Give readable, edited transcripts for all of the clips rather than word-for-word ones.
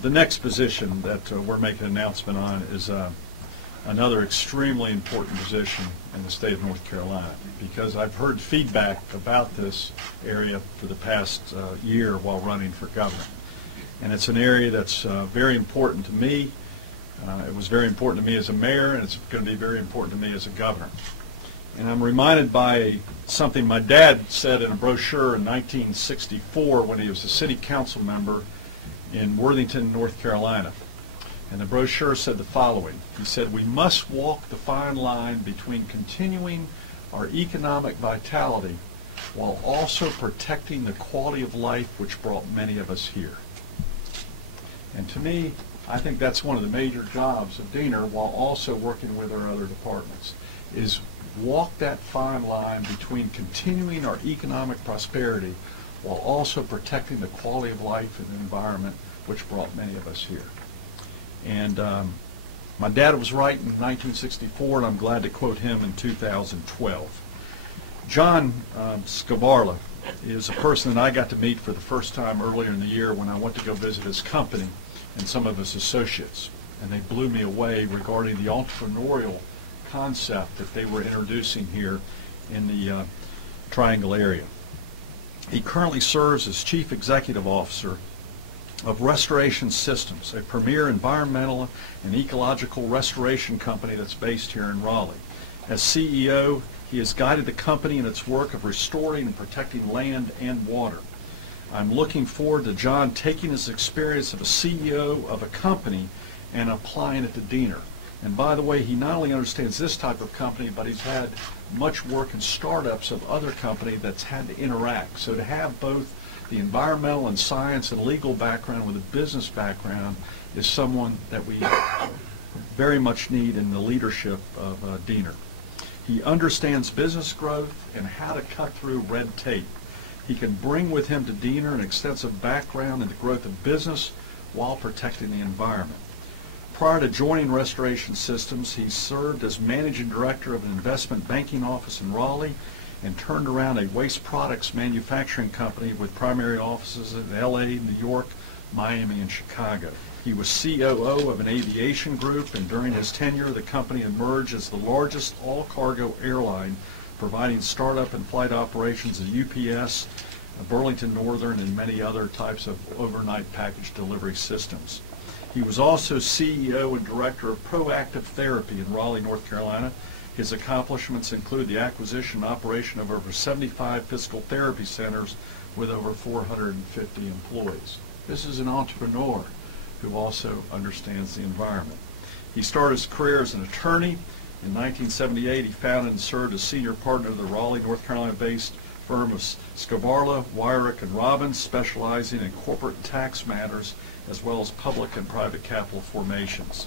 The next position that we're making an announcement on is another extremely important position in the state of North Carolina, because I've heard feedback about this area for the past year while running for governor. And it's an area that's very important to me. It was very important to me as a mayor, and it's going to be very important to me as a governor. And I'm reminded by something my dad said in a brochure in 1964 when he was a city council member in Worthington, North Carolina. And the brochure said the following. He said, "We must walk the fine line between continuing our economic vitality while also protecting the quality of life which brought many of us here." And to me, I think that's one of the major jobs of DENR, while also working with our other departments, is walk that fine line between continuing our economic prosperity while also protecting the quality of life and the environment which brought many of us here. And my dad was right in 1964, and I'm glad to quote him in 2012. John Skvarla is a person that I got to meet for the first time earlier in the year when I went to go visit his company and some of his associates. And they blew me away regarding the entrepreneurial concept that they were introducing here in the Triangle area. He currently serves as Chief Executive Officer of Restoration Systems, a premier environmental and ecological restoration company that's based here in Raleigh. As CEO, he has guided the company in its work of restoring and protecting land and water. I'm looking forward to John taking his experience of a CEO of a company and applying it to DENR. And by the way, he not only understands this type of company, but he's had much work in startups of other companies that's had to interact. So to have both the environmental and science and legal background with a business background is someone that we very much need in the leadership of DENR. He understands business growth and how to cut through red tape. He can bring with him to DENR an extensive background in the growth of business while protecting the environment. Prior to joining Restoration Systems, he served as managing director of an investment banking office in Raleigh and turned around a waste products manufacturing company with primary offices in LA, New York, Miami, and Chicago. He was COO of an aviation group, and during his tenure, the company emerged as the largest all-cargo airline, providing startup and flight operations at UPS, Burlington Northern, and many other types of overnight package delivery systems. He was also CEO and director of Proactive Therapy in Raleigh, North Carolina. His accomplishments include the acquisition and operation of over 75 physical therapy centers with over 450 employees. This is an entrepreneur who also understands the environment. He started his career as an attorney. In 1978, he founded and served as senior partner of the Raleigh, North Carolina-based firm of Skvarla, Wyrick, and Robbins, specializing in corporate and tax matters as well as public and private capital formations.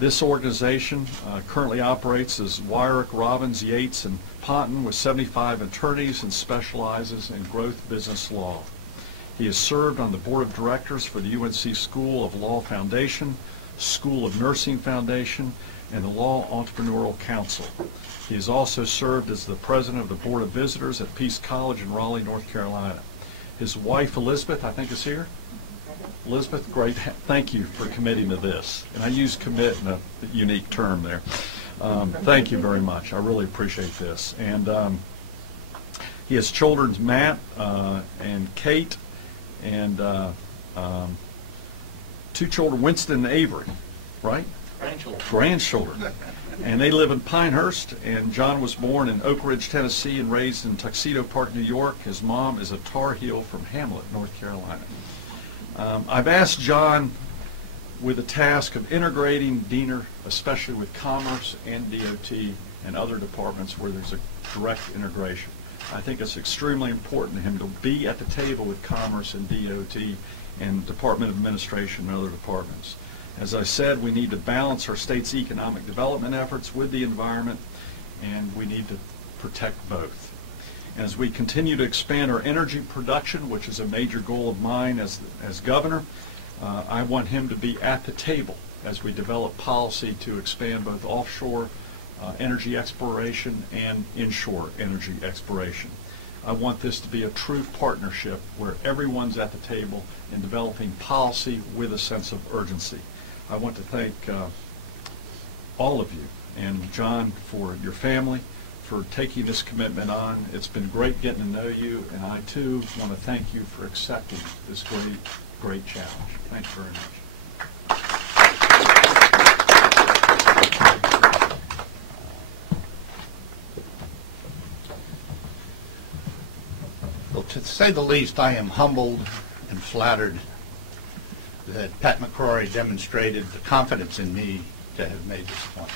This organization currently operates as Wyrick, Robbins, Yates, and Ponton with 75 attorneys and specializes in growth business law. He has served on the board of directors for the UNC School of Law Foundation, School of Nursing Foundation, and the Law Entrepreneurial Council. He has also served as the president of the Board of Visitors at Peace College in Raleigh, North Carolina. His wife, Elizabeth, I think is here. Elizabeth, great. Thank you for committing to this. And I use commit in a unique term there. Thank you very much. I really appreciate this. And he has children, Matt and Kate, and two children, Winston and Avery, right? Grandchildren. And they live in Pinehurst, and John was born in Oak Ridge, Tennessee, and raised in Tuxedo Park, New York. His mom is a Tar Heel from Hamlet, North Carolina. I've asked John with the task of integrating DENR, especially with Commerce and DOT and other departments where there's a direct integration. I think it's extremely important to him to be at the table with Commerce and DOT and Department of Administration and other departments. As I said, we need to balance our state's economic development efforts with the environment, and we need to protect both. As we continue to expand our energy production, which is a major goal of mine as governor, I want him to be at the table as we develop policy to expand both offshore energy exploration and inshore energy exploration. I want this to be a true partnership where everyone's at the table in developing policy with a sense of urgency. I want to thank all of you and John for your family, for taking this commitment on. It's been great getting to know you, and I too want to thank you for accepting this great challenge. Thanks very much. Well, to say the least, I am humbled and flattered that Pat McCrory demonstrated the confidence in me to have made this point.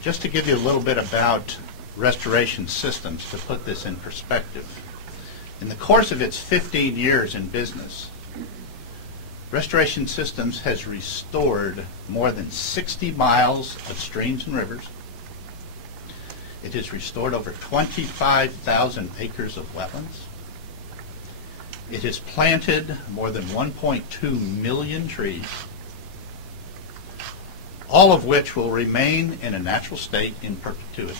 Just to give you a little bit about Restoration Systems, to put this in perspective. In the course of its 15 years in business, Restoration Systems has restored more than 60 miles of streams and rivers. It has restored over 25,000 acres of wetlands. It has planted more than 1.2 million trees, all of which will remain in a natural state in perpetuity.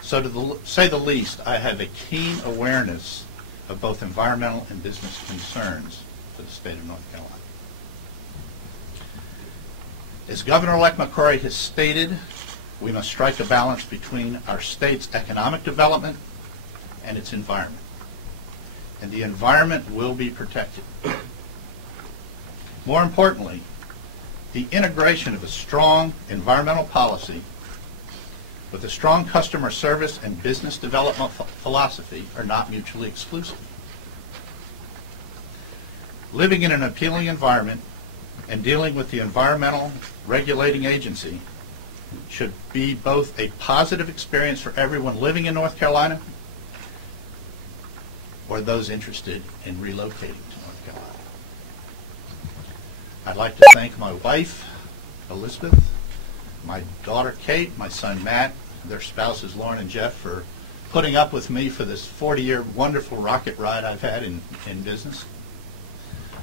So to say the least, I have a keen awareness of both environmental and business concerns for the state of North Carolina. As Governor-elect McCrory has stated, we must strike a balance between our state's economic development and its environment. And the environment will be protected. More importantly, the integration of a strong environmental policy with a strong customer service and business development philosophy are not mutually exclusive. Living in an appealing environment and dealing with the environmental regulating agency should be both a positive experience for everyone living in North Carolina or those interested in relocating to North Carolina. I'd like to thank my wife, Elizabeth, my daughter, Kate, my son, Matt, their spouses, Lauren and Jeff, for putting up with me for this 40-year wonderful rocket ride I've had in business.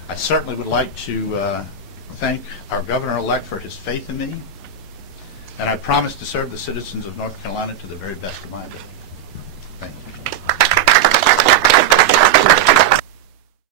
I certainly would like to thank our governor-elect for his faith in me, and I promise to serve the citizens of North Carolina to the very best of my ability. Thank you.